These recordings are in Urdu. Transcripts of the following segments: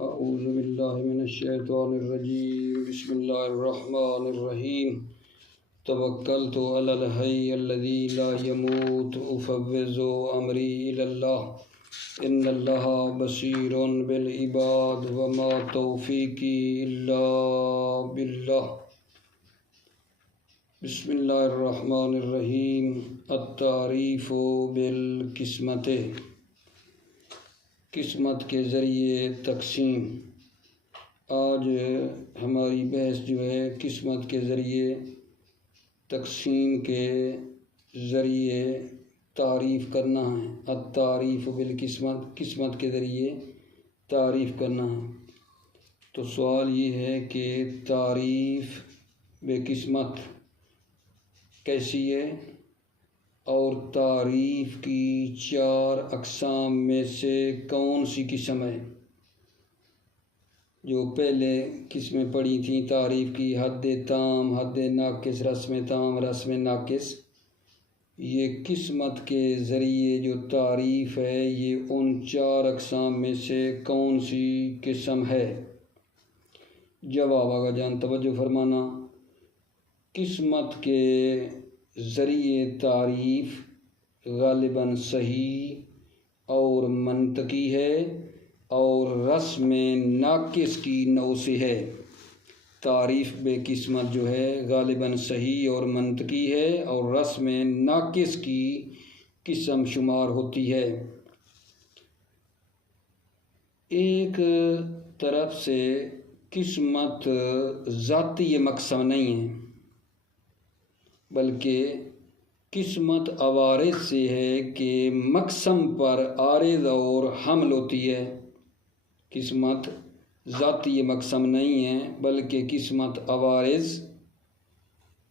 اعوذ باللہ من الشیطان الرجیم بسم اللہ الرحمن الرحیم توکلت علی الحی الذی لا يموت افوض امری الی اللہ ان اللہ بصیر بالعباد وما توفیقی الا باللہ۔ بسم اللہ الرحمن الرحیم۔ التعریف بالقسمت، قسمت کے ذریعے تقسیم۔ آج ہماری بحث جو ہے قسمت کے ذریعے تقسیم کے ذریعے تعریف کرنا ہے۔ التعریف بالقسمت، قسمت کے ذریعے تعریف کرنا ہے۔ تو سوال یہ ہے کہ تعریف بقسمت کیسی ہے، اور تعریف کی 4 اقسام میں سے کون سی قسم ہے؟ جو پہلے قسمیں پڑھی تھیں تعریف کی، حد تام، حد ناقص، رسم تام، رسم ناقص۔ یہ قسمت کے ذریعے جو تعریف ہے یہ ان 4 اقسام میں سے کون سی قسم ہے؟ جواب آگا جان توجہ فرمانا۔ قسمت کے ذریعے تعریف غالباً صحیح اور منطقی ہے اور رسم ناقص کی نوع سے ہے۔ تعریف بے قسمت جو ہے غالباً صحیح اور منطقی ہے اور رسم ناقص کی قسم شمار ہوتی ہے۔ ایک طرف سے قسمت ذاتی مقسم نہیں ہے، بلکہ قسمت عوارض سے ہے کہ مقسم پر عارض اور حمل ہوتی ہے۔ قسمت ذاتی مقسم نہیں ہے بلکہ قسمت عوارض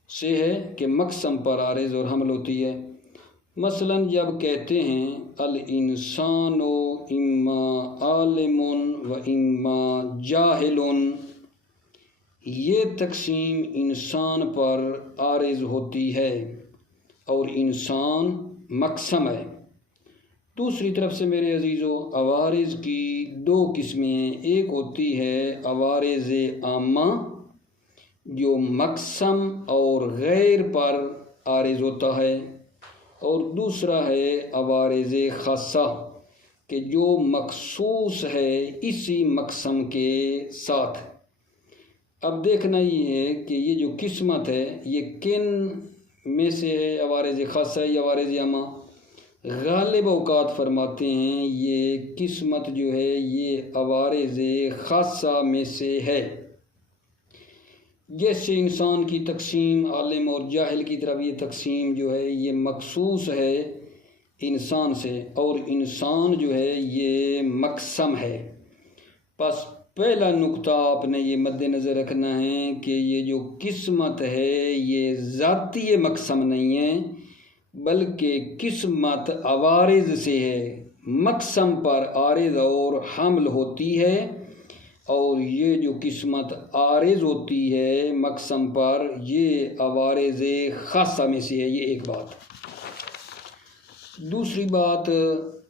سے ہے کہ مقسم پر عارض اور حمل ہوتی ہے۔ مثلا جب کہتے ہیں الانسان اما عالم و اما جاہل، یہ تقسیم انسان پر عارض ہوتی ہے اور انسان مقسم ہے۔ دوسری طرف سے میرے عزیزو، عوارض کی 2 قسمیں ہیں۔ ایک ہوتی ہے عوارض عامہ جو مقسم اور غیر پر عارض ہوتا ہے، اور دوسرا ہے عوارض خاصہ کہ جو مخصوص ہے اسی مقسم کے ساتھ۔ اب دیکھنا یہ ہے کہ یہ جو قسمت ہے یہ کن میں سے ہے، عوارض خاصہ یا عوارض عامہ؟ غالب اوقات فرماتے ہیں یہ قسمت جو ہے یہ عوارض خاصہ میں سے ہے۔ جیسے انسان کی تقسیم عالم اور جاہل کی طرف، یہ تقسیم جو ہے یہ مخصوص ہے انسان سے، اور انسان جو ہے یہ مقسم ہے۔ پس پہلا نقطہ آپ نے یہ مد نظر رکھنا ہے کہ یہ جو قسمت ہے یہ ذاتی مقسم نہیں ہے بلکہ قسمت عوارض سے ہے، مقسم پر عارض اور حمل ہوتی ہے، اور یہ جو قسمت عارض ہوتی ہے مقسم پر یہ عوارض خاصہ میں سے ہے۔ یہ ایک بات۔ دوسری بات،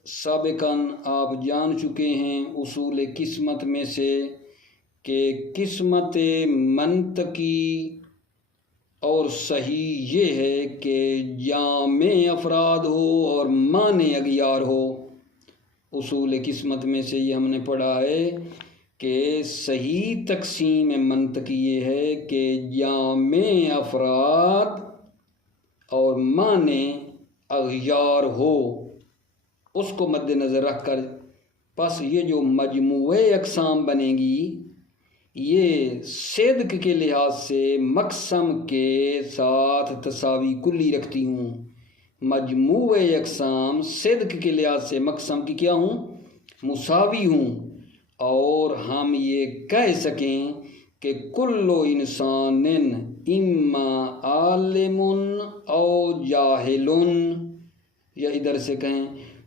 سابقاً آپ جان چکے ہیں اصول قسمت میں سے کہ قسمت منطقی اور صحیح یہ ہے کہ جامع افراد ہو اور مانع اغیار ہو۔ اصول قسمت میں سے یہ ہم نے پڑھا ہے کہ صحیح تقسیم منطقی یہ ہے کہ جامع افراد اور مانع اغیار ہو، اس کو مد نظر رکھ کر پس یہ جو مجموعہ اقسام بنے گی یہ صدق کے لحاظ سے مقسم کے ساتھ تساوی کلی رکھتی ہوں۔ مجموعہ اقسام صدق کے لحاظ سے مقسم کی کیا ہوں؟ مساوی ہوں، اور ہم یہ کہہ سکیں کہ کل انسان اما عالم او جاہل، یا ادھر سے کہیں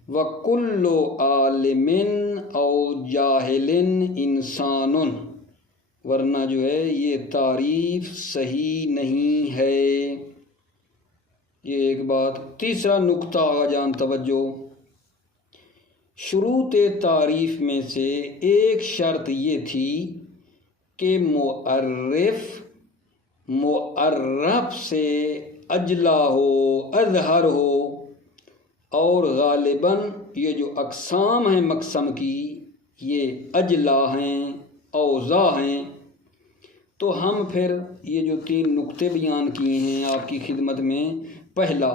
وَكُلُّ عَالِمٍ او جاہل انسان، ورنہ جو ہے یہ تعریف صحیح نہیں ہے۔ یہ ایک بات۔ تیسرا نقطہ جان توجہ، شروط تعریف میں سے ایک شرط یہ تھی کہ معرف سے اجلا ہو، اظہر ہو، اور غالباً یہ جو اقسام ہیں مقسم کی یہ اجلا ہیں، اوضاع ہیں۔ تو ہم پھر یہ جو 3 نقطے بیان کیے ہیں آپ کی خدمت میں، پہلا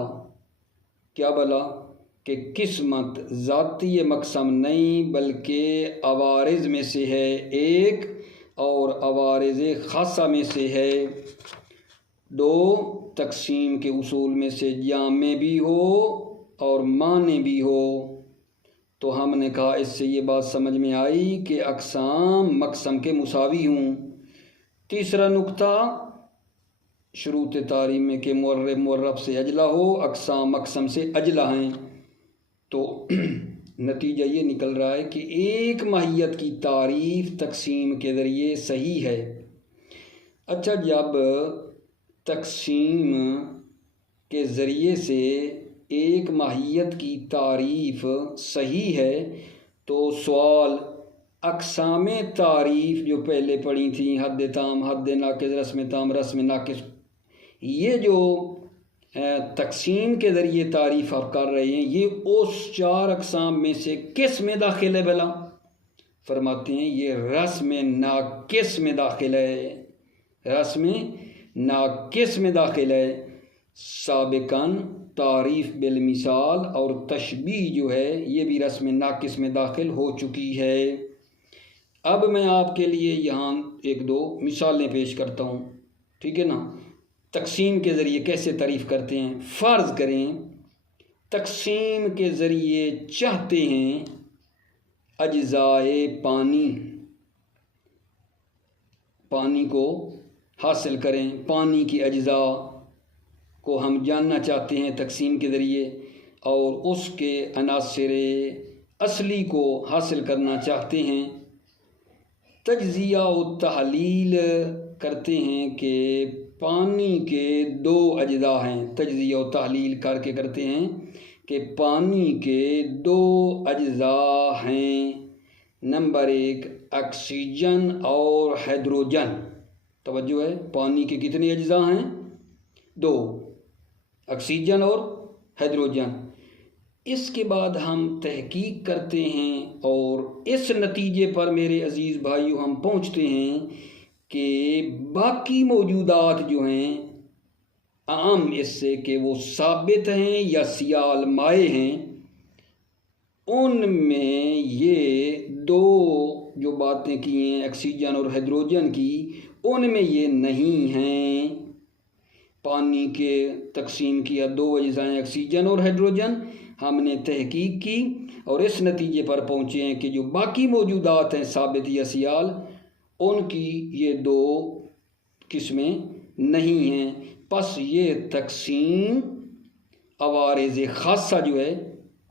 کیا بلا کہ قسمت ذاتی مقسم نہیں بلکہ عوارض میں سے ہے ایک، اور عوارض خاصہ میں سے ہے۔ 2 تقسیم کے اصول میں سے جامع بھی ہو اور مانع بھی ہو۔ تو ہم نے کہا اس سے یہ بات سمجھ میں آئی کہ اقسام مقسم کے مساوی ہوں۔ تیسرا نقطہ شروط تعریف میں کہ معرف سے اجلا ہو، اقسام مقسم سے اجلا ہیں۔ تو نتیجہ یہ نکل رہا ہے کہ ایک ماہیت کی تعریف تقسیم کے ذریعے صحیح ہے۔ اچھا، جب تقسیم کے ذریعے سے ایک ماہیت کی تعریف صحیح ہے تو سوال اقسام تعریف جو پہلے پڑھی تھیں، حد تام، حد ناقص، رسم تام، رسم ناقص، یہ جو تقسیم کے ذریعے تعریف آپ کر رہے ہیں یہ اس 4 اقسام میں سے کس میں داخل ہے بلا؟ فرماتے ہیں یہ رسم ناقص میں داخل ہے، رسم ناقص میں داخل ہے۔ سابقاً تعریف بالمثال اور تشبیہ جو ہے یہ بھی رسم ناقص میں داخل ہو چکی ہے۔ اب میں آپ کے لیے یہاں 1-2 مثالیں پیش کرتا ہوں، ٹھیک ہے نا؟ تقسیم کے ذریعے کیسے تعریف کرتے ہیں۔ فرض کریں تقسیم کے ذریعے چاہتے ہیں اجزائے پانی کو حاصل کریں، پانی کی اجزاء کو ہم جاننا چاہتے ہیں تقسیم کے ذریعے، اور اس کے عناصر اصلی کو حاصل کرنا چاہتے ہیں۔ تجزیہ و تحلیل کرتے ہیں کہ پانی کے 2 اجزاء ہیں، تجزیہ و تحلیل کر کے کرتے ہیں کہ پانی کے 2 اجزاء ہیں۔ نمبر 1 آکسیجن اور ہائیڈروجن۔ توجہ ہے، پانی کے کتنے اجزاء ہیں؟ 2، آکسیجن اور ہائیڈروجن۔ اس کے بعد ہم تحقیق کرتے ہیں اور اس نتیجے پر میرے عزیز بھائیو ہم پہنچتے ہیں کہ باقی موجودات جو ہیں عام اس سے کہ وہ ثابت ہیں یا سیال مائع ہیں، ان میں یہ 2 جو باتیں کی ہیں آکسیجن اور ہائیڈروجن کی، ان میں یہ نہیں ہیں۔ پانی کے تقسیم کیا 2 اجزاء آکسیجن اور ہائیڈروجن، ہم نے تحقیق کی اور اس نتیجے پر پہنچے ہیں کہ جو باقی موجودات ہیں ثابت یا سیال، ان کی یہ 2 قسمیں نہیں ہیں۔ پس یہ تقسیم عوارض خاصہ جو ہے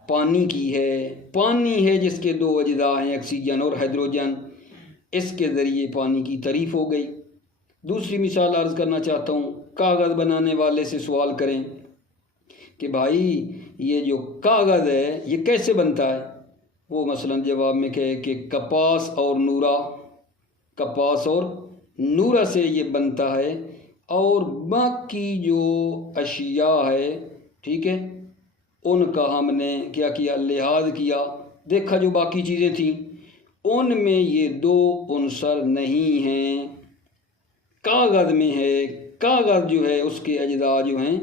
پانی کی ہے، پانی ہے جس کے 2 اجزاء ہیں آکسیجن اور ہائیڈروجن، اس کے ذریعے پانی کی تعریف ہو گئی۔ دوسری مثال عرض کرنا چاہتا ہوں، کاغذ بنانے والے سے سوال کریں کہ بھائی یہ جو کاغذ ہے یہ کیسے بنتا ہے؟ وہ مثلا جواب میں کہے کہ کپاس اور نورا سے یہ بنتا ہے، اور باقی جو اشیاء ہے، ٹھیک ہے، ان کا ہم نے کیا کیا؟ لحاظ کیا، دیکھا جو باقی چیزیں تھیں ان میں یہ 2 عنصر نہیں ہیں۔ کاغذ میں ہے، کاغذ جو ہے اس کے اجزاء جو ہیں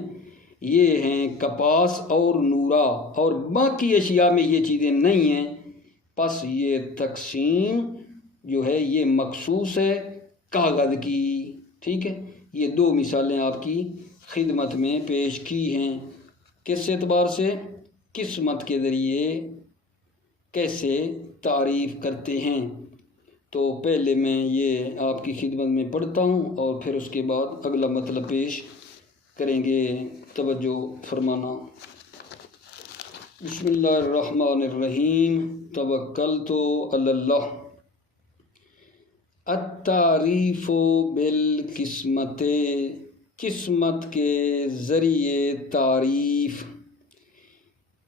یہ ہیں کپاس اور نورا، اور باقی اشیاء میں یہ چیزیں نہیں ہیں۔ پس یہ تقسیم جو ہے یہ مخصوص ہے کاغذ کی، ٹھیک ہے۔ یہ 2 مثالیں آپ کی خدمت میں پیش کی ہیں۔ کس اعتبار سے؟ قسمت کے ذریعے کیسے تعریف کرتے ہیں۔ تو پہلے میں یہ آپ کی خدمت میں پڑھتا ہوں اور پھر اس کے بعد اگلا مطلب پیش کریں گے، توجہ فرمانا۔ بسم اللہ الرحمن الرحیم، توکلت علی اللہ۔ التعریف بالقسمت، قسمت کے ذریعے تعریف۔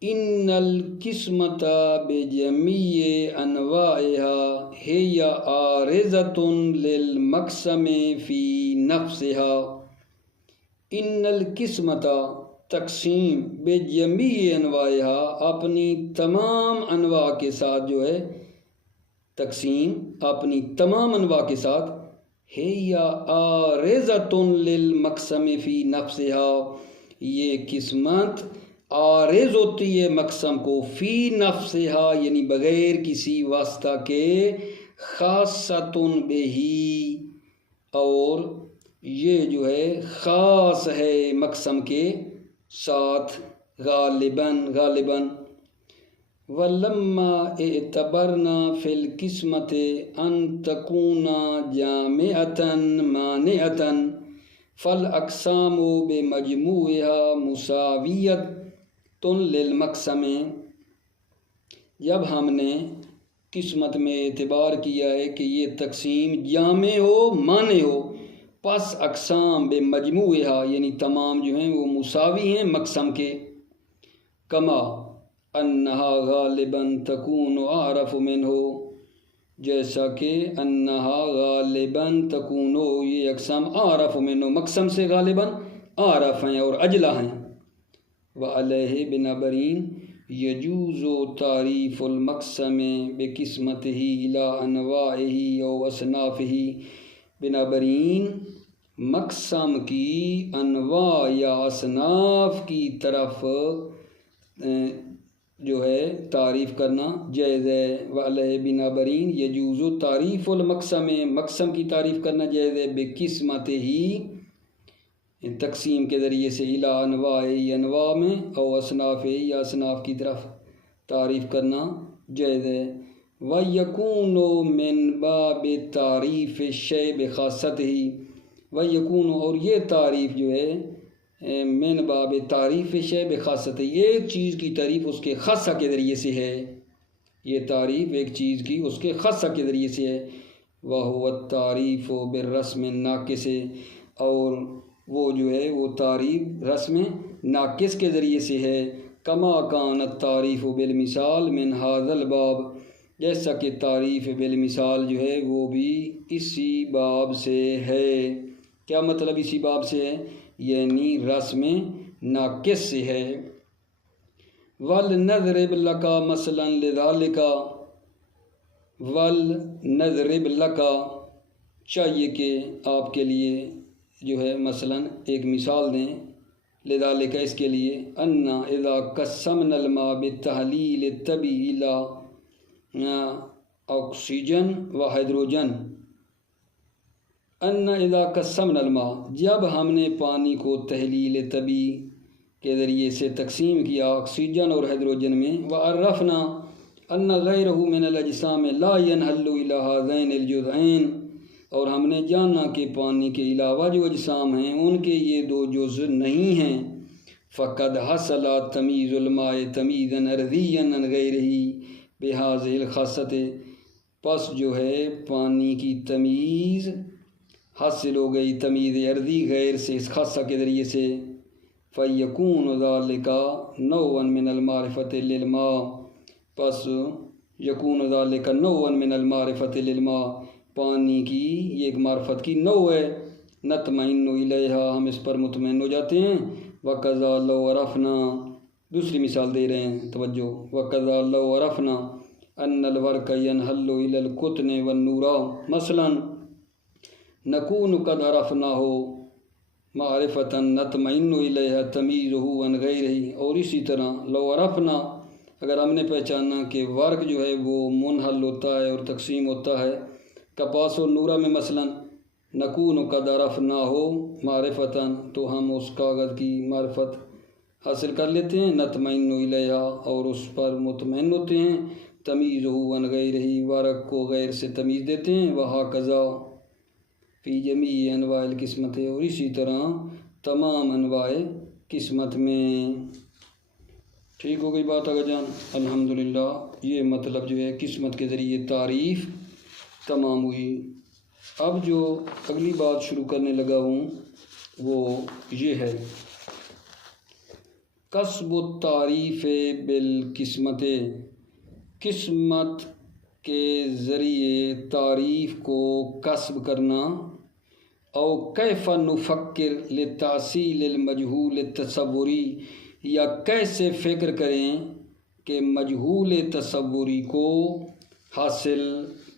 ان القسمت بجمیع انواعها ہی عارضۃ للمقسم فی نفسها۔ ان القسمت تقسیم بجمیع انواعها اپنی تمام انواع کے ساتھ جو ہے تقسیم اپنی تمام انواع کے ساتھ ہے یا عارضۃ للمقسم فی نفسها یہ قسمت عارض ہوتی ہے مقسم کو فی نفسها یعنی بغیر کسی واسطہ کے خاصۃ بہی اور یہ جو ہے خاص ہے مقسم کے ساتھ غالباً وَلَمَّا اعْتَبَرْنَا فِي الْقِسْمَةِ أَن تَكُونَ جَامِعَةً مَانِعَةً فَالْأَقْسَامُ بِمَجْمُوعِهَا مُسَاوِيَةٌ لِلْمَقْسَمِ۔ جب ہم نے قسمت میں اعتبار کیا ہے کہ یہ تقسیم جامع ہو مانع ہو، پس اقسام بمجموعها یعنی تمام جو ہیں وہ مساوی ہیں مقسم کے، کما انہا غالباً تکون اعرف منہ جیسا کہ انہا غالباً تکون یہ اقسام اعرف منہ مقسم سے غالباً اعرف ہیں اور اجلا ہیں۔ وعلیہ بنابرین یجوز تعریف المقسم بقسمتہ الی انواعہ او اصنافہ، بنابرین مقسم کی انواع یا اصناف کی طرف جو ہے تعریف کرنا جائز ہے۔ وعلیہ بنابرین یجوز تعریف المقسم مقسم کی تعریف کرنا جائز ہے بقسمت ہی تقسیم کے ذریعے سے الی انواع انواع میں او اصناف یا اصناف کی طرف تعریف کرنا جائز ہے۔ وَيَكُونُ مِن بَابِ تعریف الشَّيْءِ بِخَاصَّتِهِ وَيَكُونُ اور یہ تعریف جو ہے من باب تعریف شے بخاصت ایک چیز کی تعریف اس کے خاصہ کے ذریعے سے ہے، یہ تعریف ایک چیز کی اس کے خاصہ کے ذریعے سے ہے۔ وَهُوَ التَّعْرِيفُ بِالرَّسْمِ النَّاقِصِ اور وہ جو ہے وہ تعریف رسم ناقص کے ذریعے سے ہے۔ کما کان التعریف بالمثال من هذا الباب جیسا کہ تعریف بالمثال جو ہے وہ بھی اسی باب سے ہے۔ کیا مطلب اسی باب سے ہے؟ یعنی رسم ناقص سے ہے۔ وَلْنَضْرِبْ لَكَ مَثَلًا لِذَلِكَ وَلْنَضْرِبْ لَكَ چاہیے کہ آپ کے لیے جو ہے مثلا ایک مثال دیں لذالک اس کے لیے ان اذا قسمنا الماء بالتحلیل الطبیعی الى آکسیجن و ہائیڈروجن ان اذا قسمنا الماء جب ہم نے پانی کو تحلیل طبیعی کے ذریعے سے تقسیم کیا آکسیجن اور ہائیڈروجن میں وعرفنا ان غیرہ من الاجسام لا ينحل الى هذين الجزئین اور ہم نے جانا کہ پانی کے علاوہ جو اجسام ہیں ان کے یہ دو جزء نہیں ہیں فقد حصل تمیز الماء تمیزا ارضیا عن غیرہ بهذه الخاصۃ پس جو ہے پانی کی تمیز حاصل ہو گئی تمیز ارضی غیر سے اس خاصہ کے ذریعے سے فیکون ذلک نوعا من المعرفۃ للماء پس یکون ذلک نوعا من المعرفۃ للماء پانی کی یہ ایک معرفت کی نوع ہے نطمئن الیہا ہم اس پر مطمئن ہو جاتے ہیں وَقَذَا لَوْ عَرَفْنَا دوسری مثال دے رہے ہیں توجہ وَقَذَا لَوْ عَرَفْنَا أَنَّ الْوَرْقَ يَنْحَلُّ إِلَى الْقُطْنِ وَالنُّورَ مثلا نَكُونُ قَدْ عَرَفْنَاهُ معرفة نطمئن الیہا تمیزہ عن غیرہ اور اسی طرح لو عرفنا اگر ہم نے پہچانا کہ ورق جو ہے وہ منحل ہوتا ہے اور تقسیم ہوتا ہے کپاس و نورہ میں مثلا نکون قد عرفناہ معرفتاً تو ہم اس کاغذ کی معرفت حاصل کر لیتے ہیں نطمئن الیہا اور اس پر مطمئن ہوتے ہیں تمیزہ عن غیرہ ورق کو غیر سے تمیز دیتے ہیں وہکذا فی جمیع انواع القسمت اور اسی طرح تمام انواع قسمت میں۔ ٹھیک ہو گئی بات آگے جان الحمدللہ یہ مطلب جو ہے قسمت کے ذریعے تعریف تمام ہوئی۔ اب جو اگلی بات شروع کرنے لگا ہوں وہ یہ ہے کسب التعریف بالقسمت، قسمت کے ذریعے تعریف کو کسب کرنا، او کیف نفکر لتحصیل المجہول تصوری، یا کیسے فکر کریں کہ مجہول تصوری کو حاصل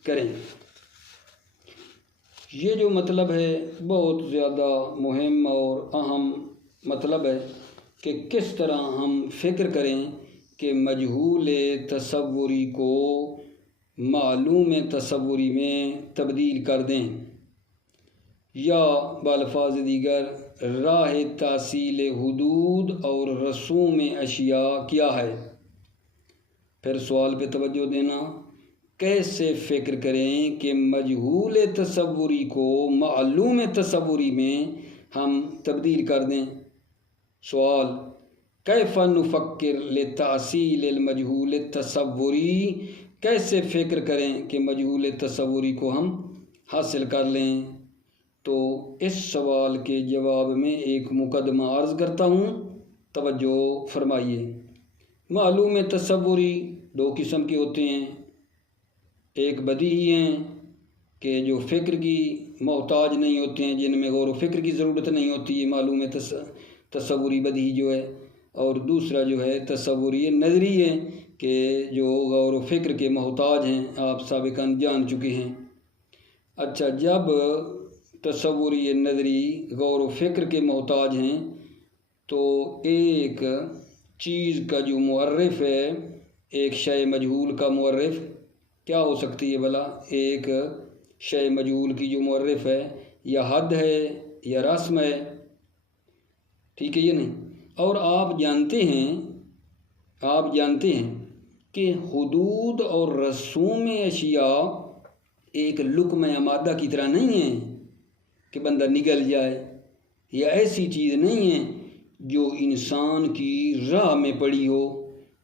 کریں۔ یہ جو مطلب ہے بہت زیادہ مہم اور اہم مطلب ہے کہ کس طرح ہم فکر کریں کہ مجہول تصوری کو معلوم تصوری میں تبدیل کر دیں، یا بالفاظ دیگر راہ تحصیل حدود اور رسوم اشیاء کیا ہے۔ پھر سوال پہ توجہ دینا، کیسے فکر کریں کہ مجہول تصوری کو معلوم تصوری میں ہم تبدیل کر دیں۔ سوال، کیف نفکر لتحصیل المجہول تصوری، کیسے فکر کریں کہ مجہول تصوری کو ہم حاصل کر لیں؟ تو اس سوال کے جواب میں ایک مقدمہ عرض کرتا ہوں، توجہ فرمائیے۔ معلوم تصوری دو قسم کے ہوتے ہیں، ایک بدیہی ہیں کہ جو فکر کی محتاج نہیں ہوتے ہیں، جن میں غور و فکر کی ضرورت نہیں ہوتی ہے، معلوم تصوری بدیہی جو ہے، اور دوسرا جو ہے تصوری نظری ہے کہ جو غور و فکر کے محتاج ہیں، آپ سابقاً جان چکے ہیں۔ اچھا، جب تصوری نظری غور و فکر کے محتاج ہیں تو ایک چیز کا جو معرف ہے، ایک شے مجہول کا معرف کیا ہو سکتی ہے بھلا؟ ایک شے مجہول کی جو معرف ہے یا حد ہے یا رسم ہے، ٹھیک ہے یہ نہیں؟ اور آپ جانتے ہیں کہ حدود اور رسوم اشیاء ایک لقمہ مادہ کی طرح نہیں ہیں کہ بندہ نگل جائے، یا ایسی چیز نہیں ہے جو انسان کی راہ میں پڑی ہو۔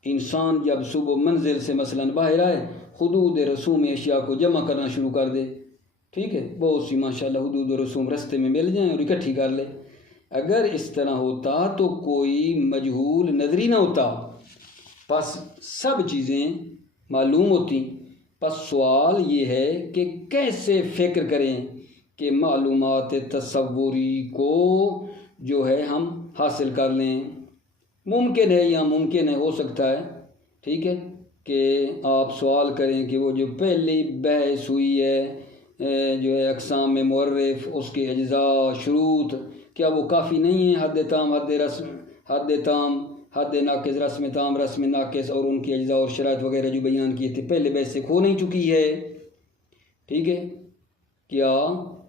انسان جب صبح منزل سے مثلاً باہر آئے، حدود رسوم اشیاء کو جمع کرنا شروع کر دے، ٹھیک ہے، بہت سی ماشاءاللہ حدود و رسوم رستے میں مل جائیں اور اکٹھی کر لے۔ اگر اس طرح ہوتا تو کوئی مجہول نظری نہ ہوتا، پس سب چیزیں معلوم ہوتی۔ پس سوال یہ ہے کہ کیسے فکر کریں کہ معلومات تصوری کو جو ہے ہم حاصل کر لیں۔ ممکن ہے یا ممکن ہے، ہو سکتا ہے، ٹھیک ہے، کہ آپ سوال کریں کہ وہ جو پہلی بحث ہوئی ہے جو ہے اقسام میں معرف، اس کے اجزاء شروط، کیا وہ کافی نہیں ہیں؟ حد تام، حد رسم، حد تام، حد ناقص، رسم تام، رسم ناقص، اور ان کی اجزاء اور شرائط وغیرہ جو بیان کیے تھے، پہلے بحث سے کھو نہیں چکی ہے، ٹھیک ہے؟ کیا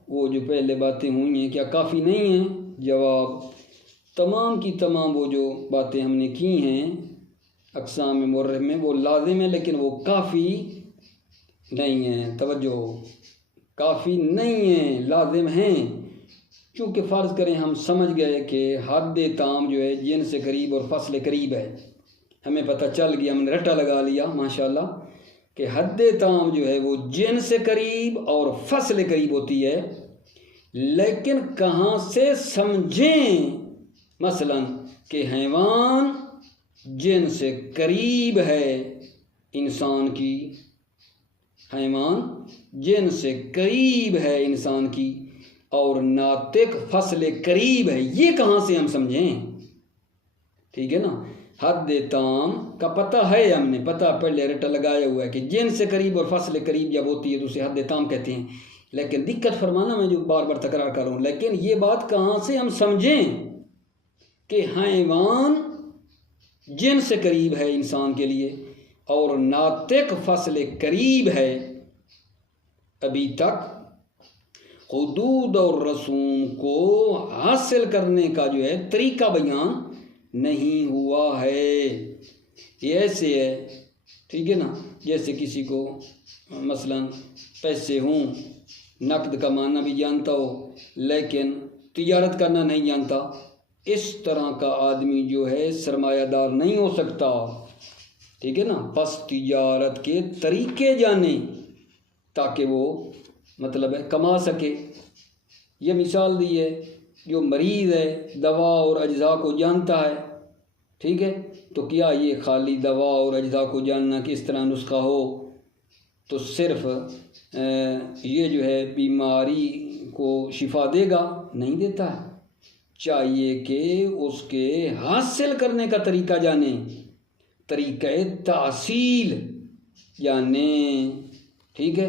وہ جو پہلے باتیں ہوئی ہیں کیا کافی نہیں ہیں؟ جواب، تمام کی تمام وہ جو باتیں ہم نے کی ہیں اقسام معرف میں وہ لازم ہیں، لیکن وہ کافی نہیں ہیں۔ توجہ، کافی نہیں ہیں، لازم ہیں۔ چونکہ فرض کریں ہم سمجھ گئے کہ حد تام جو ہے جن سے قریب اور فصل قریب ہے، ہمیں پتہ چل گیا، ہم نے رٹا لگا لیا ماشاءاللہ کہ حد تام جو ہے وہ جن سے قریب اور فصل قریب ہوتی ہے، لیکن کہاں سے سمجھیں؟ مثلاً کہ حیوان جن سے قریب ہے انسان کی، حیوان جن سے قریب ہے انسان کی، اور ناطق فصل قریب ہے، یہ کہاں سے ہم سمجھیں؟ ٹھیک ہے نا؟ حد تام کا پتہ ہے، ہم نے پتہ پہلے رٹا لگایا ہوا ہے کہ جن سے قریب اور فصل قریب جب ہوتی ہے تو اسے حد تام کہتے ہیں۔ لیکن دقت فرمانا، میں جو بار بار تکرار کر رہا ہوں، لیکن یہ بات کہاں سے ہم سمجھیں کہ حیوان جن سے قریب ہے انسان کے لیے اور ناطق فصل قریب ہے؟ ابھی تک حدود اور رسوم کو حاصل کرنے کا جو ہے طریقہ بیان نہیں ہوا ہے۔ یہ ایسے ہے، ٹھیک ہے نا، جیسے کسی کو مثلاً پیسے ہوں، نقد کمانا بھی جانتا ہو لیکن تجارت کرنا نہیں جانتا، اس طرح کا آدمی جو ہے سرمایہ دار نہیں ہو سکتا، ٹھیک ہے نا؟ پس تجارت کے طریقے جانے تاکہ وہ مطلب ہے کما سکے۔ یہ مثال دی ہے، جو مریض ہے دوا اور اجزاء کو جانتا ہے، ٹھیک ہے، تو کیا یہ خالی دوا اور اجزاء کو جاننا کہ اس طرح نسخہ ہو تو صرف یہ جو ہے بیماری کو شفا دے گا؟ نہیں دیتا ہے، چاہیے کہ اس کے حاصل کرنے کا طریقہ جانیں، طریقہ تحصیل جانیں، ٹھیک ہے۔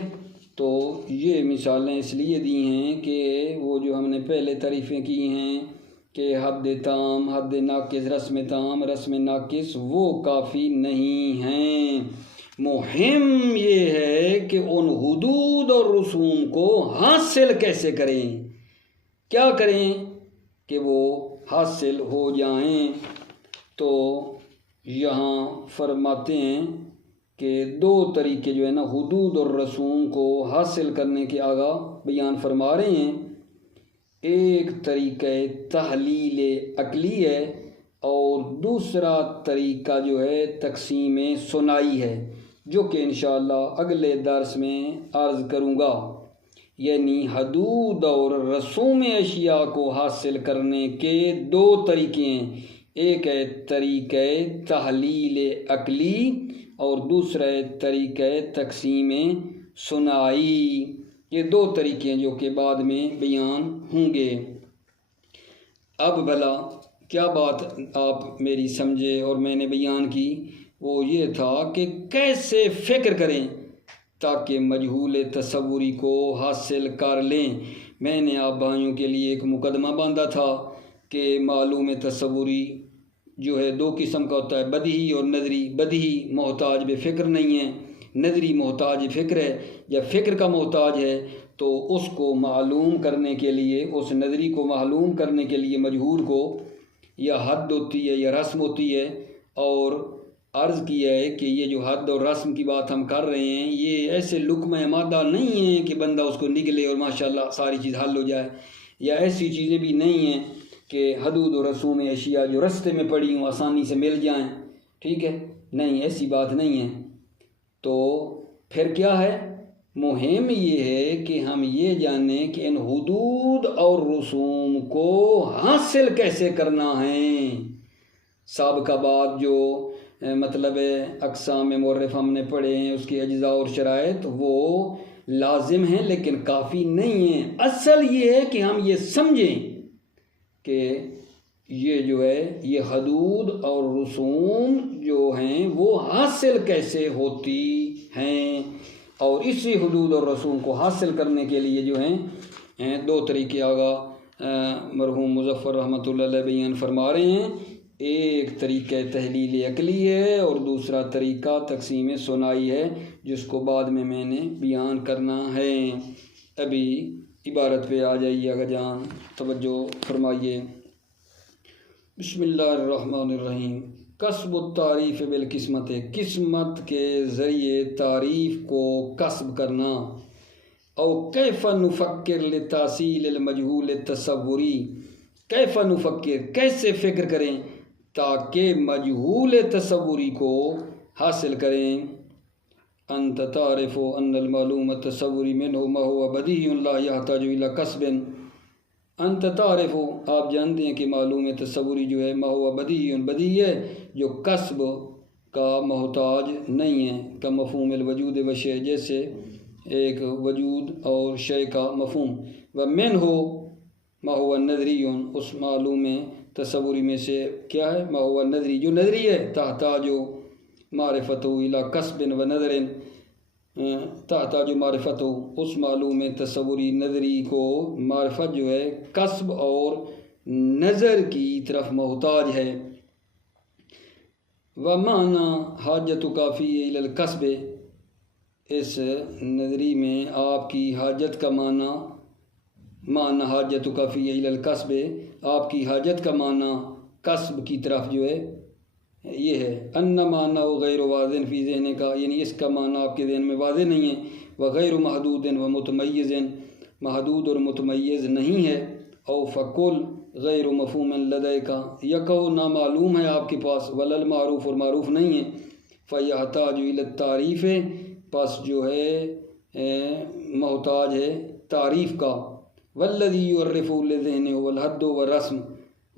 تو یہ مثالیں اس لیے دی ہیں کہ وہ جو ہم نے پہلے تعریفیں کی ہیں کہ حد تام، حد ناقص، رسم تام، رسم ناقص، وہ کافی نہیں ہیں۔ مہم یہ ہے کہ ان حدود اور رسوم کو حاصل کیسے کریں، کیا کریں کہ وہ حاصل ہو جائیں۔ تو یہاں فرماتے ہیں کہ دو طریقے جو ہے نا حدود اور رسوم کو حاصل کرنے کے آگاہ بیان فرما رہے ہیں۔ ایک طریقہ تحلیل عقلی ہے اور دوسرا طریقہ جو ہے تقسیم ثنائی ہے، جو کہ انشاءاللہ اگلے درس میں عرض کروں گا۔ یعنی حدود اور رسوم اشیاء کو حاصل کرنے کے دو طریقے ہیں، ایک ہے طریقہ تحلیل عقلی اور دوسرا ہے طریقہ تقسیم ثنائی۔ یہ دو طریقے ہیں جو کہ بعد میں بیان ہوں گے۔ اب بھلا کیا بات آپ میری سمجھے اور میں نے بیان کی، وہ یہ تھا کہ کیسے فکر کریں تاکہ مجہول تصوری کو حاصل کر لیں۔ میں نے آپ بھائیوں کے لیے ایک مقدمہ باندھا تھا کہ معلوم تصوری جو ہے دو قسم کا ہوتا ہے، بدیہی اور نظری۔ بدیہی محتاج بے فکر نہیں ہے، نظری محتاج فکر ہے۔ جب فکر کا محتاج ہے تو اس کو معلوم کرنے کے لیے، اس نظری کو معلوم کرنے کے لیے مجہول کو یا حد ہوتی ہے یا رسم ہوتی ہے۔ اور عرض کیا ہے کہ یہ جو حد اور رسم کی بات ہم کر رہے ہیں یہ ایسے لقمہ مادہ نہیں ہیں کہ بندہ اس کو نگلے اور ماشاءاللہ ساری چیز حل ہو جائے، یا ایسی چیزیں بھی نہیں ہیں کہ حدود و رسوم اشیاء جو رستے میں پڑی ہوں آسانی سے مل جائیں، ٹھیک ہے، نہیں، ایسی بات نہیں ہے۔ تو پھر کیا ہے؟ مہم یہ ہے کہ ہم یہ جانیں کہ ان حدود اور رسوم کو حاصل کیسے کرنا ہے۔ سابقہ بات جو مطلب اقسام معرف ہم نے پڑھے ہیں، اس کی اجزاء اور شرائط وہ لازم ہیں لیکن کافی نہیں ہیں۔ اصل یہ ہے کہ ہم یہ سمجھیں کہ یہ جو ہے یہ حدود اور رسوم جو ہیں وہ حاصل کیسے ہوتی ہیں، اور اسی حدود اور رسوم کو حاصل کرنے کے لیے جو ہیں دو طریقے آگاہ مرحوم مظفر رحمۃ اللہ علیہ بیان فرما رہے ہیں۔ ایک طریقہ تحلیل عقلی ہے اور دوسرا طریقہ تقسیم ثنائی ہے، جس کو بعد میں نے بیان کرنا ہے۔ ابھی عبارت پہ آ جائیے اگر جان، توجہ فرمائیے۔ بسم اللہ الرحمن الرحیم۔ کسب التعریف بالقسمت، قسمت کے ذریعے تعریف کو کسب کرنا۔ او کیف نفکر لتحصیل المجہول التصوری، کیف نفکر، کیسے فکر کریں تاکہ مجہول تصوری کو حاصل کریں۔ انت تعرف ان المعلوم التصوری منہ ما هو بدیہی لا یحتاج الی کسب۔ انت تعرف، آپ جانتے ہیں کہ معلوم تصوری جو ہے ما هو بدیہی، بدیہی ہے جو کسب کا محتاج نہیں ہے، کا مفہوم الوجود و شے، جیسے ایک وجود اور شے کا مفہوم۔ ومنہ ما هو نظری، اس معلوم تصوری میں سے کیا ہے؟ ما هو نظری، جو نظری ہے، تحتاج معرفت الی کسب و نظر، تحتاج معرفت، اس معلوم تصوری نظری کو معرفت جو ہے کسب اور نظر کی طرف محتاج ہے۔ ومعنی حاجت کافی الی الکسب، اس نظری میں آپ کی حاجت کا معنی حاجت کافی الی الکسب، آپ کی حاجت کا معنی کسب کی طرف جو ہے یہ ہے۔ ان معنی غیر واضح فی ذہن کا، یعنی اس کا معنی آپ کے ذہن میں واضح نہیں ہے۔ وغیر محدود و متمیز، محدود اور متمیز نہیں ہے۔ او فکل غیر مفہوم لدے کا، یا کہو نامعلوم ہے آپ کے پاس، ولل معروف، اور معروف نہیں ہے۔ فیحتاج الی التعریف، پس جو ہے محتاج ہے تعریف کا۔ والذی یعرف لذہن هو الحد والرسم،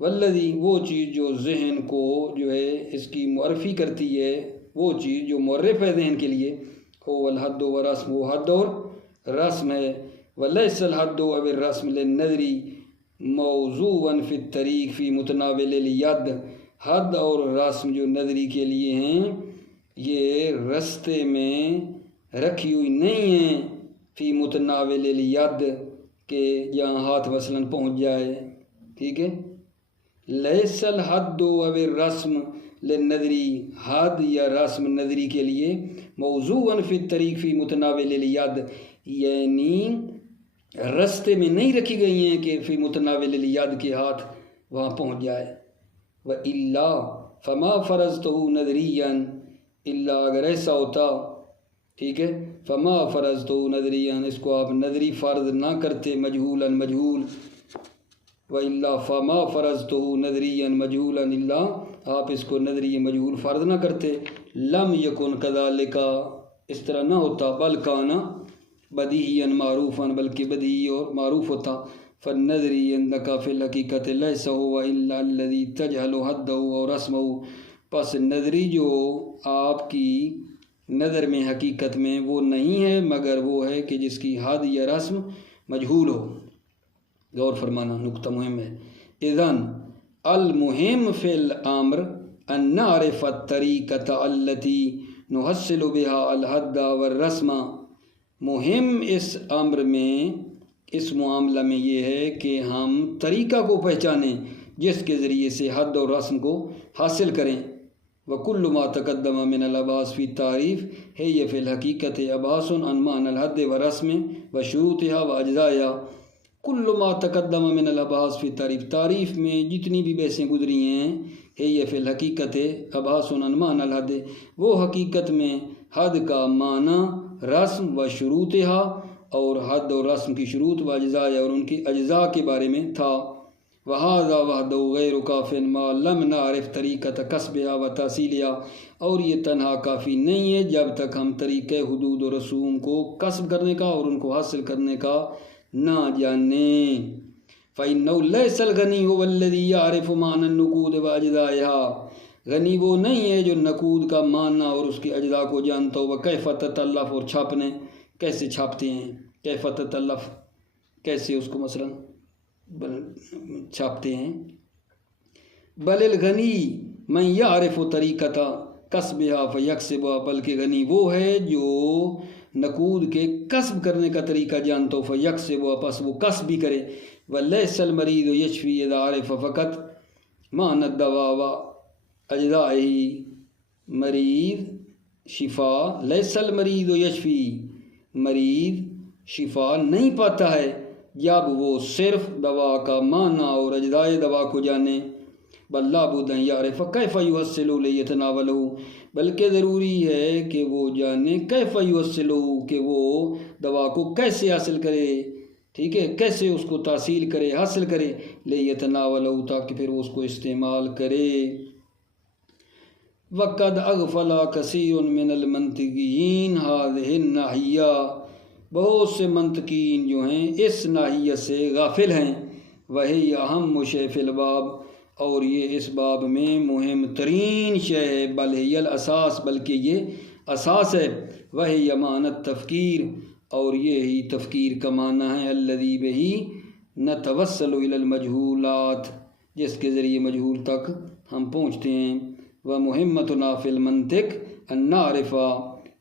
والذی وہ چیز جو ذہن کو جو ہے اس کی معرفی کرتی ہے، وہ چیز جو معرف ہے ذہن کے لیے، هو الحد ورسم، وہ حد اور رسم ہے. ولیس الحد او الرسم للنظر موضوعا فی الطریق فی متناول الید. حد اور رسم جو نظری کے لیے ہیں یہ رستے میں رکھی ہوئی نہیں ہیں فی متناول الید کہ جہاں ہاتھ مثلاً پہنچ جائے. ٹھیک ہے. لیس الحد او الرسم للنظری، حد یا رسم نظری کے لیے موضوعاً فی الطریق فی متناول الید، یعنی رستے میں نہیں رکھی گئی ہیں کہ فی متناول الید کے ہاتھ وہاں پہنچ جائے. وَإِلَّا فَمَا فَرَضْتُهُ نَظْرِيًّا، الا اگر ایسا ہوتا، ٹھیک ہے، فما فرضتُهُ نظریًا، اس کو آپ نظری فرض نہ کرتے مجہولا مجہول. وَإِلَّا فَمَا فَرَضْتُهُ نَظْرِيًّا مَجْهُولًا، الا آپ اس کو نظری مجہول فرض نہ کرتے. لم یکن کذالک، اس طرح نہ ہوتا. بل کانا بدیہیًا معروفاً، بلکہ بدیہی اور معروف ہوتا. فالنظری عندک فی الحقیقت لیس هو الا الذی تجہل حدہ اور رسمہ، پس نظری جو آپ کی نظر میں حقیقت میں وہ نہیں ہے مگر وہ ہے کہ جس کی حد یا رسم مجہول ہو. غور فرمانا، نقطہ مہم ہے. اذن المہم فی الامر ان نعرف الطریقۃ التی نحصل بها الحد والرسم. مہم اس امر میں، اس معاملہ میں یہ ہے کہ ہم طریقہ کو پہچانیں جس کے ذریعے سے حد اور رسم کو حاصل کریں. وَكُلُّ مَا تَقَدَّمَ مِنَ الْأَبْحاثِ فِي التَّعْرِيفِ هِيَ فِي الْحَقِيقَةِ أَبْحاثٌ عَنْ مَعْنَى الْحَدِّ وَالرَّسْمِ وَشُرُوطِهَا وَأَجْزَائِهَا. كُلُّ مَا تَقَدَّمَ مِنَ الْأَبْحاثِ فِي التَّعْرِيفِ، تعریف میں جتنی بھی بحثیں گزری ہیں، هِيَ فِي الْحَقِيقَةِ أَبْحاثٌ عَنْ مَعْنَى الْحَدِّ، وہ حقیقت میں حد کا معنی، رسم وشروطها اور حد اور رسم کی شروط، واجزائها اور ان کی اجزاء کے بارے میں تھا. وَهَذَا وَحْدَهُ غَيْرُ كَافٍ مَا لَمْ نَعْرِفْ طَرِيقَةَ كَسْبِهَا وَتَحْصِيلِهَا، اور یہ تنہا کافی نہیں ہے جب تک ہم طریقے حدود و رسوم کو کسب کرنے کا اور ان کو حاصل کرنے کا نہ جانیں. فَإِنَّهُ لَيْسَ الْغَنِيُّ هُوَ الَّذِي يَعْرِفُ مَعْنَى النُّقُودِ وَأَجْزَائِهَا، غنی وہ نہیں ہے جو نقود کا معنی اور اس کی اجزاء کو جانتا ہو. وَكَيْفَ تَتَلَّفُ، اور چھاپنے کیسے چھاپتے ہیں، كَيْفَ تَتَلَّفُ کیسے اس کو مثلا چھاپتے ہیں. بل الغنی من یعرف طریقۃ کسبها فیکسبها، بلکہ غنی وہ ہے جو نقود کے کسب کرنے کا طریقہ جانتا ہو، فیکسبها، پس وہ کسب بھی کرے. ولیس المریض یشفی اذا عرف فقط معنی الدواء واجزائه، مریض شفا، لیس المریض یشفی، مریض شفا نہیں پاتا ہے جب وہ صرف دوا کا معنی اور اجزائے دوا کو جانے. بل لا بد ان یعرف کیف یحصل لیتناولہ، بلکہ ضروری ہے کہ وہ جانے کیف یحصل، کہ وہ دوا کو کیسے حاصل کرے. ٹھیک ہے، کیسے اس کو تحصیل کرے، حاصل کرے. لیتناولہ، تاکہ پھر وہ اس کو استعمال کرے. وقد اغفل کثیر من المنطقین هذه الناحیہ، بہت سے منطقین جو ہیں اس ناحیت سے غافل ہیں. وہی اہم شے فی الباب، اور یہ اس باب میں مہم ترین شے ہے. بل ہی الاساس، بلکہ یہ اساس ہے. وہی معنی تفکیر، اور یہی تفکیر کا معنی ہے. الذی بہی نتوسل الی المجہولات، جس کے ذریعے مجہول تک ہم پہنچتے ہیں. ومہمتنا فی المنطق ان نعرف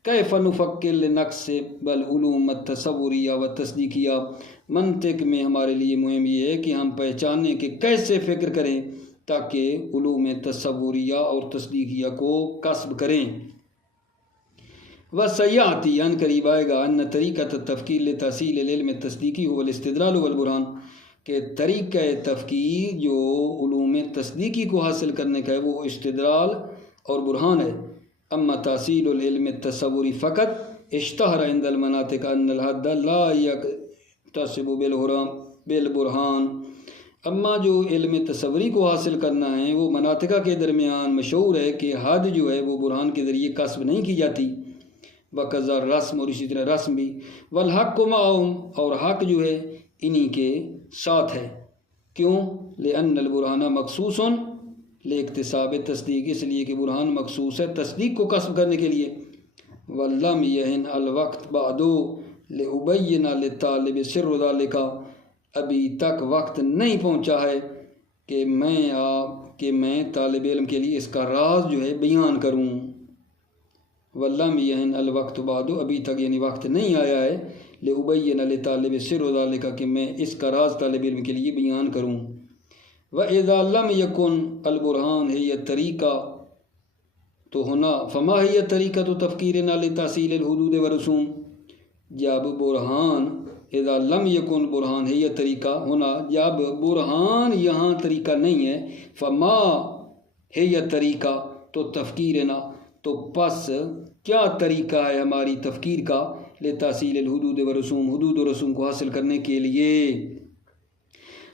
کیف نفکر لنکسب العلوم التصوریہ والتصدیقیہ. منطق میں ہمارے لیے مہم یہ ہے کہ ہم پہچانیں کہ کیسے فکر کریں تاکہ علوم تصوریہ اور تصدیقیہ کو کسب کریں. وسیاتی، ان قریب آئے گا، ان طریقۃ التفکیر لتحصیل العلم التصدیقی هو الاستدلال والبرہان، کہ طریقہ تفکیر جو علوم تصدیقی کو حاصل کرنے کا ہے وہ استدلال اور برہان ہے. اما تحصیل العلم التصوری فقط اشتہر عند المناطق ان الحد لا یکتسب بالبرہان، اما جو علم تصوری کو حاصل کرنا ہے وہ مناطقہ کے درمیان مشہور ہے کہ حد جو ہے وہ برہان کے ذریعے کسب نہیں کی جاتی. وقضا رسم، اور اسی طرح رسم بھی. والحق معہم، اور حق جو ہے انہی کے ساتھ ہے. کیوں؟ لأن البرہان مخصوص لاکتساب تصدیق، اس لیے کہ برہان مخصوص ہے تصدیق کو کسب کرنے کے لیے۔ ولم یہن الوقت بعد لأبین للطالب سر ذلک، ابھی تک وقت نہیں پہنچا ہے کہ میں طالب علم کے لیے اس کا راز جو ہے بیان کروں۔ ولم یہن الوقت بعد، ابھی تک یعنی وقت نہیں آیا ہے، لأبین للطالب سر ذلک، کہ میں اس کا راز طالب علم کے لیے بیان کروں۔ وَإِذَا لَمْ يَكُنْ الْبُرْهَانُ هِيَ الطَّرِيقَةُ، تو ہونا فما ہی طریقہ تفکیرنا لتحصیل الحدود ورسوم، جب برہان اذا لم یکن برہان ہے طریقہ، ہونا جب برہان یہاں طریقہ نہیں ہے، فما ہے طریقہ تو تفکیرنا، تو پس کیا طریقہ ہے ہماری تفکیر کا، لتحصیل الحدود ورسوم، حدود و رسوم کو حاصل کرنے کے لیے۔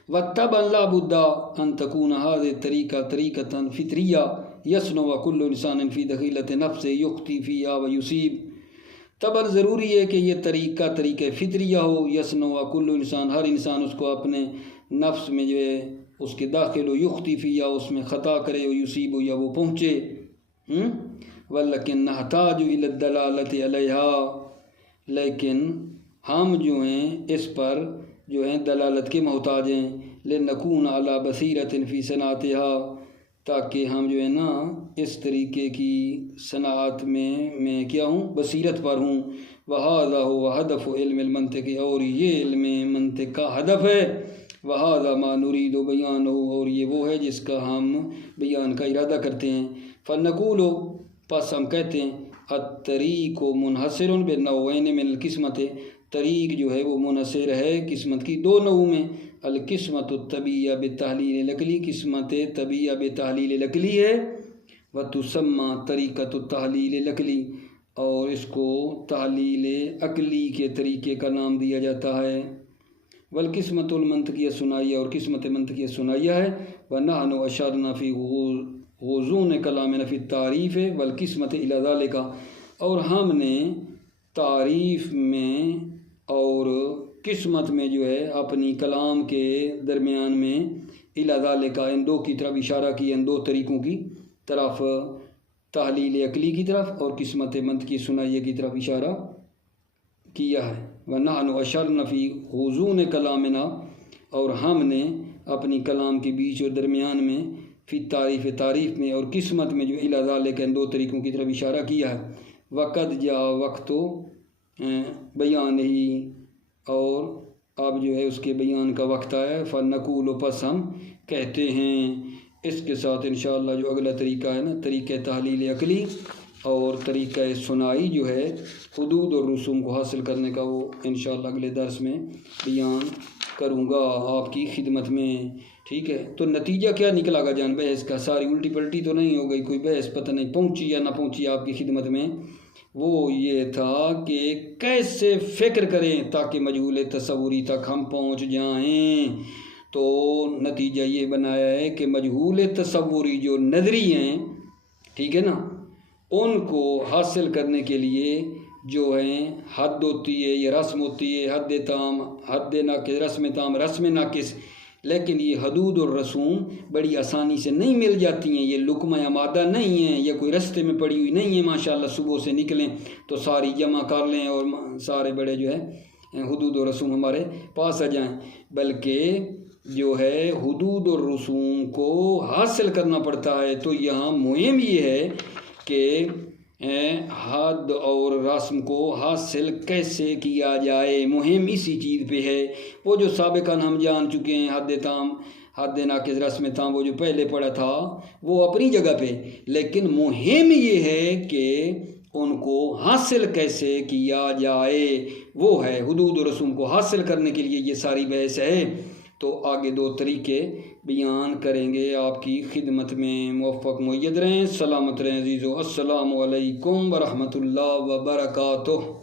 وَاتَّبَعَ لَا بُدَّ أَن تَكُونَ هَذِهِ الطَّرِيقَةُ طَرِيقَةً فِطْرِيَّةً يَصْنُعُ كُلُّ إِنسَانٍ فِي دَخِيلَةِ نَفْسِهِ يُخْطِئُ فِيهَا وَيُصِيبُ، تباً ضروری ہے کہ یہ طریقہ فطریہ ہو، یصنع کل انسان، ہر انسان اس کو اپنے نفس میں جو ہے اس کے داخل ہو، یخطی فیہا، اس میں خطا کرے، و یصیب، یا وہ پہنچے۔ وَلَكِنْ نَحْتَاجُ إِلَى الدَّلَالَةِ عَلَيْهَا، لیکن ہم جو ہیں اس پر جو ہیں دلالت کے محتاج ہیں، لِنَكُونَ عَلَى بَصِيرَةٍ فِي صِنَاعَتِهَا، تاکہ ہم جو ہے نا اس طریقے کی صنعت میں کیا ہوں، بصیرت پر ہوں۔ وَهَذَا هُوَ هَدَفُ علم المنطق، اور یہ علم منطق کا ہدف ہے۔ وَهَذَا مَا نُرِيدُ بَيَانُهُ، اور یہ وہ ہے جس کا ہم بیان کا ارادہ کرتے ہیں۔ فَنَقُولُ، پس ہم کہتے ہیں، الطریق منحصر بالنوعین من القسمت، طریق جو ہے وہ منحصر ہے قسمت کی دو نوع میں، القسمت الطبیعہ بتحلیل العقلی، قسمت طبیعہ بتحلیل العقلی ہے، وتسمى طریقۃ التحلیل العقلی، اور اس کو تحلیل عقلی کے طریقے کا نام دیا جاتا ہے۔ والقسمت المنطقیہ ثنائیہ، اور قسمت منطقیہ ثنائیہ ہے۔ ونحن اشرنا فی غضون کلامنا فی التعریف والقسمت الی ذلک، اور ہم نے تعریف میں اور قسمت میں جو ہے اپنی کلام کے درمیان میں الی ذلک، ان دو کی طرف اشارہ کیا، ان دو طریقوں کی طرف، تحلیل عقلی کی طرف اور قسمت منطقی ثنائیہ کی طرف اشارہ کیا ہے۔ وَنَحْنُ أَشَرْنَا فِي غُضُونِ كَلَامِنَا، اور ہم نے اپنی کلام کے بیچ اور درمیان میں، فی تعریف میں اور قسمت میں جو الی ذالک، ان دو طریقوں کی طرف اشارہ کیا ہے۔ وَقَدْ جَاءَ وَقْتُ بیانہ، اور اب جو ہے اس کے بیان کا وقت آیا ہے۔ فَنَقُولُ، پس ہم کہتے ہیں۔ اس کے ساتھ انشاءاللہ جو اگلا طریقہ ہے نا، طریقہ تحلیل عقلی اور طریقہ ثنائی جو ہے حدود اور رسوم کو حاصل کرنے کا، وہ انشاءاللہ اگلے درس میں بیان کروں گا آپ کی خدمت میں، ٹھیک ہے؟ تو نتیجہ کیا نکلا گا جان بحث کا؟ ساری الٹی پلٹی تو نہیں ہو گئی، کوئی بحث پتہ نہیں پہنچی یا نہ پہنچی آپ کی خدمت میں؟ وہ یہ تھا کہ کیسے فکر کریں تاکہ مجہول تصوری تک ہم پہنچ جائیں۔ تو نتیجہ یہ بنایا ہے کہ مجہول تصوری جو نظری ہیں، ٹھیک ہے نا، ان کو حاصل کرنے کے لیے جو ہیں حد ہوتی ہے یا رسم ہوتی ہے، حد تام، حد ناقص، رسم تام، رسم ناقص، لیکن یہ حدود اور رسوم بڑی آسانی سے نہیں مل جاتی ہیں، یہ لقمہ مادہ نہیں ہیں، یا کوئی رستے میں پڑی ہوئی نہیں ہے ماشاءاللہ، صبح سے نکلیں تو ساری جمع کر لیں اور سارے بڑے جو ہے حدود اور رسوم ہمارے پاس آ جائیں، بلکہ جو ہے حدود اور رسوم کو حاصل کرنا پڑتا ہے۔ تو یہاں مہم یہ ہے کہ حد اور رسم کو حاصل کیسے کیا جائے، مہم اسی چیز پہ ہے۔ وہ جو سابقاً ہم جان چکے ہیں، حد تام، حد ناقص، رسم تام، وہ جو پہلے پڑھا تھا وہ اپنی جگہ پہ، لیکن مہم یہ ہے کہ ان کو حاصل کیسے کیا جائے، وہ ہے حدود و رسوم کو حاصل کرنے کے لیے یہ ساری بحث ہے۔ تو آگے دو طریقے بیان کریں گے آپ کی خدمت میں۔ موفق مؤید رہیں، سلامت رہیں عزیزو، السلام علیکم ورحمۃ اللہ وبرکاتہ۔